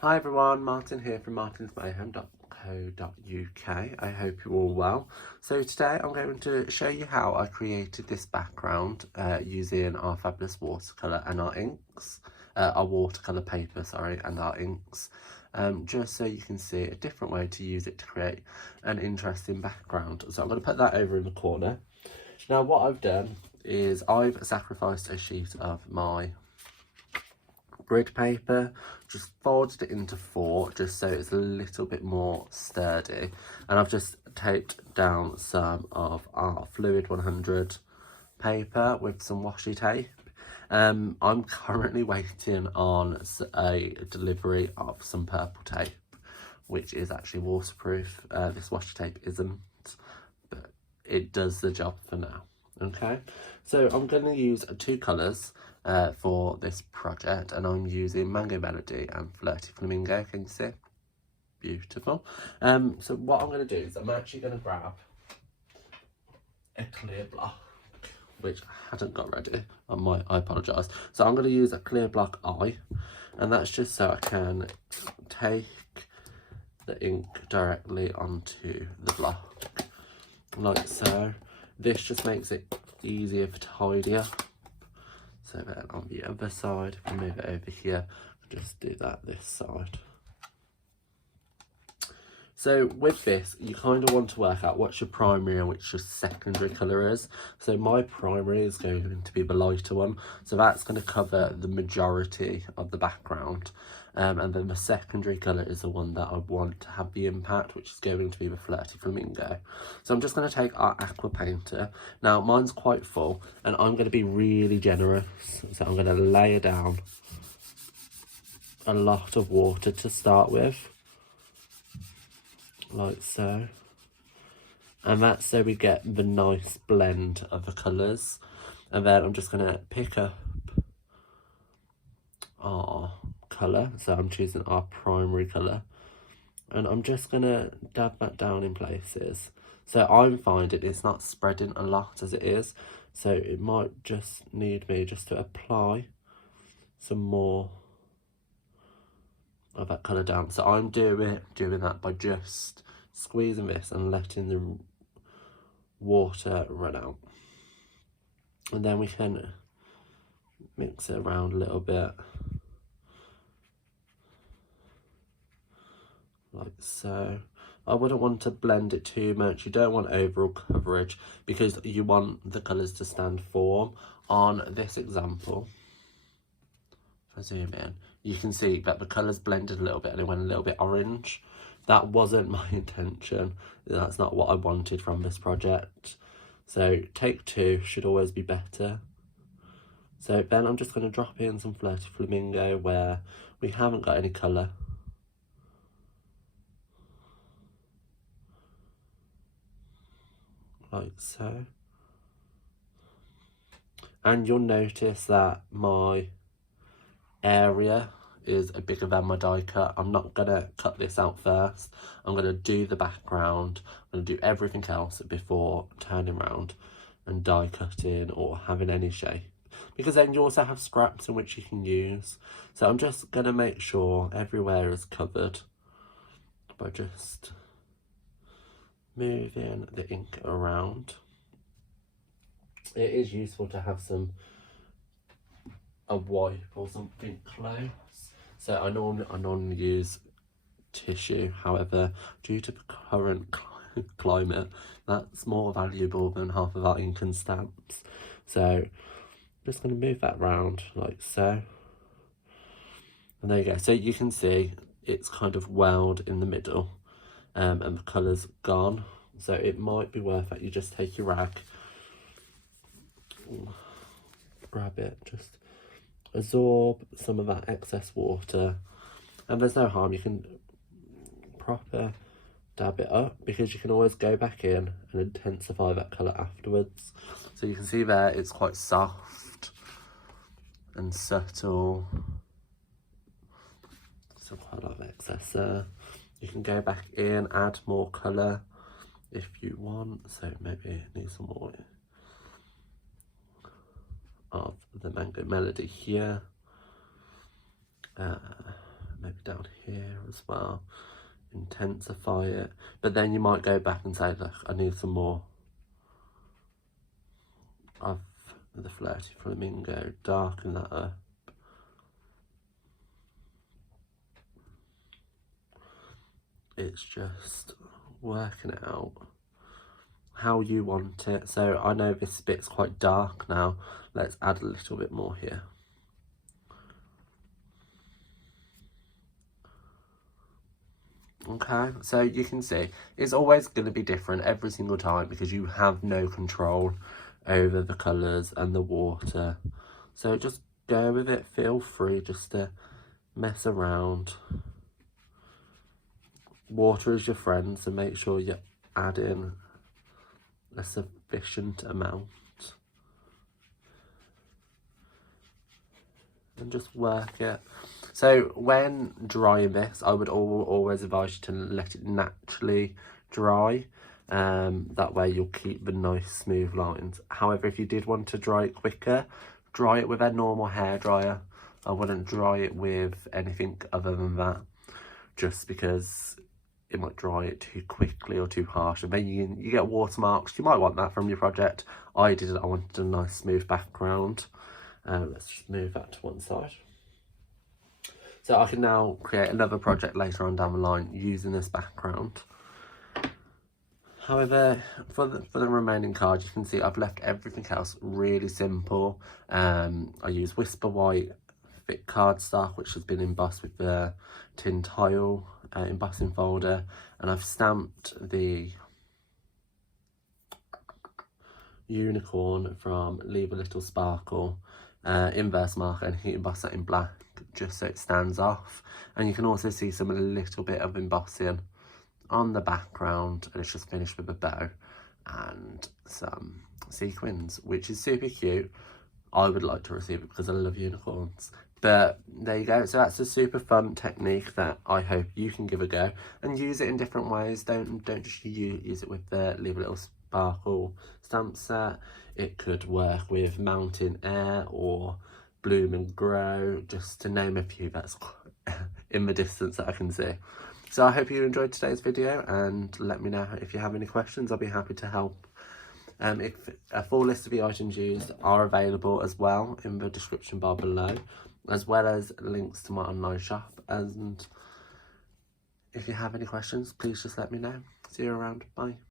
Hi everyone, Martin here from martinsmayhem.co.uk. I hope you're all well. So today I'm going to show you how I created this background using our fabulous watercolour and our inks. Our watercolour paper, sorry, and our inks. Just so you can see a different way to use it to create an interesting background. So I'm going to put that over in the corner. Now what I've done is I've sacrificed a sheet of my grid paper, just folded it into 4 just so it's a little bit more sturdy, and I've just taped down some of our Fluid 100 paper with some washi tape. I'm currently waiting on a delivery of some purple tape, which is actually waterproof. This washi tape isn't, but it does the job for now. Okay, so I'm going to use 2 colours for this project, and I'm using Mango Melody and Flirty Flamingo. Can you see? Beautiful. So what I'm going to do is I'm actually going to grab a clear block, which I hadn't got ready. I apologise. So I'm going to use a clear block eye, and that's just so I can take the ink directly onto the block, like so. This just makes it easier for tidy up. So then on the other side, if we move it over here, just do that this side. So with this, you kind of want to work out what's your primary and which your secondary colour is. So my primary is going to be the lighter one. So that's going to cover the majority of the background. And then the secondary colour is the one that I want to have the impact, which is going to be the Flirty Flamingo. So I'm just going to take our aqua painter. Now mine's quite full and I'm going to be really generous. So I'm going to layer down a lot of water to start with, like so, and that's so we get the nice blend of the colours. And then I'm just going to pick up our colour, so I'm choosing our primary colour, and I'm just going to dab that down in places. So I'm finding it's not spreading a lot as it is, so it might just need me just to apply some more of that colour down. So I'm doing that by just squeezing this and letting the water run out, and then we can mix it around a little bit, like so. I wouldn't want to blend it too much. You don't want overall coverage because you want the colours to stand form. On this example, if I zoom in, you can see that the colours blended a little bit and it went a little bit orange. That wasn't my intention. That's not what I wanted from this project. So take 2 should always be better. So then I'm just going to drop in some Flirty Flamingo where we haven't got any colour. Like so. And you'll notice that my area is bigger than my die cut. I'm not going to cut this out first. I'm going to do the background. I'm going to do everything else before turning around and die cutting or having any shape. Because then you also have scraps in which you can use. So I'm just going to make sure everywhere is covered by just moving the ink around. It is useful to have a wipe or something close. So I normally use tissue. However, due to the current climate, that's more valuable than half of our ink and stamps. So I'm just going to move that round like so. And there you go. So you can see it's kind of welled in the middle, and the colour's gone. So it might be worth that you just take your rag, grab it, just absorb some of that excess water, and there's no harm. You can proper dab it up because you can always go back in and intensify that colour afterwards. So you can see there it's quite soft and subtle. Still quite a lot of excess there. You can go back in, add more colour if you want. So maybe need some more of the Mango Melody here, maybe down here. as well, intensify it, but then you might go back and say, look, I need some more of the Flirty Flamingo, darken that up. It's just working it out how you want it. So I know this bit's quite dark now. Let's add a little bit more here. Okay, so you can see it's always going to be different every single time because you have no control over the colours and the water. So just go with it, feel free just to mess around. Water is your friend, so make sure you add in a sufficient amount. And just work it. So when drying this, I would always advise you to let it naturally dry. That way you'll keep the nice smooth lines. However, if you did want to dry it quicker, dry it with a normal hairdryer. I wouldn't dry it with anything other than that, just because it might dry it too quickly or too harsh, and then you get watermarks. You might want that from your project. I didn't. I wanted a nice smooth background. Let's just move that to one side. So I can now create another project later on down the line using this background. However, for the remaining cards, you can see I've left everything else really simple. I use Whisper White thick cardstock, which has been embossed with the tin tile embossing folder, and I've stamped the unicorn from Leave a Little Sparkle inverse marker, and he embossed that in black just so it stands off. And you can also see a little bit of embossing on the background, and it's just finished with a bow and some sequins, which is super cute. I would like to receive it because I love unicorns. But there you go. So that's a super fun technique that I hope you can give a go and use it in different ways. Don't just use it with the Leave a Little Sparkle stamp set. It could work with Mountain Air or Bloom and Grow, just to name a few that's in the distance that I can see. So I hope you enjoyed today's video, and let me know if you have any questions. I'll be happy to help. If a full list of the items used are available as well in the description bar below, as well as links to my online shop. And if you have any questions, please just let me know. See you around. Bye.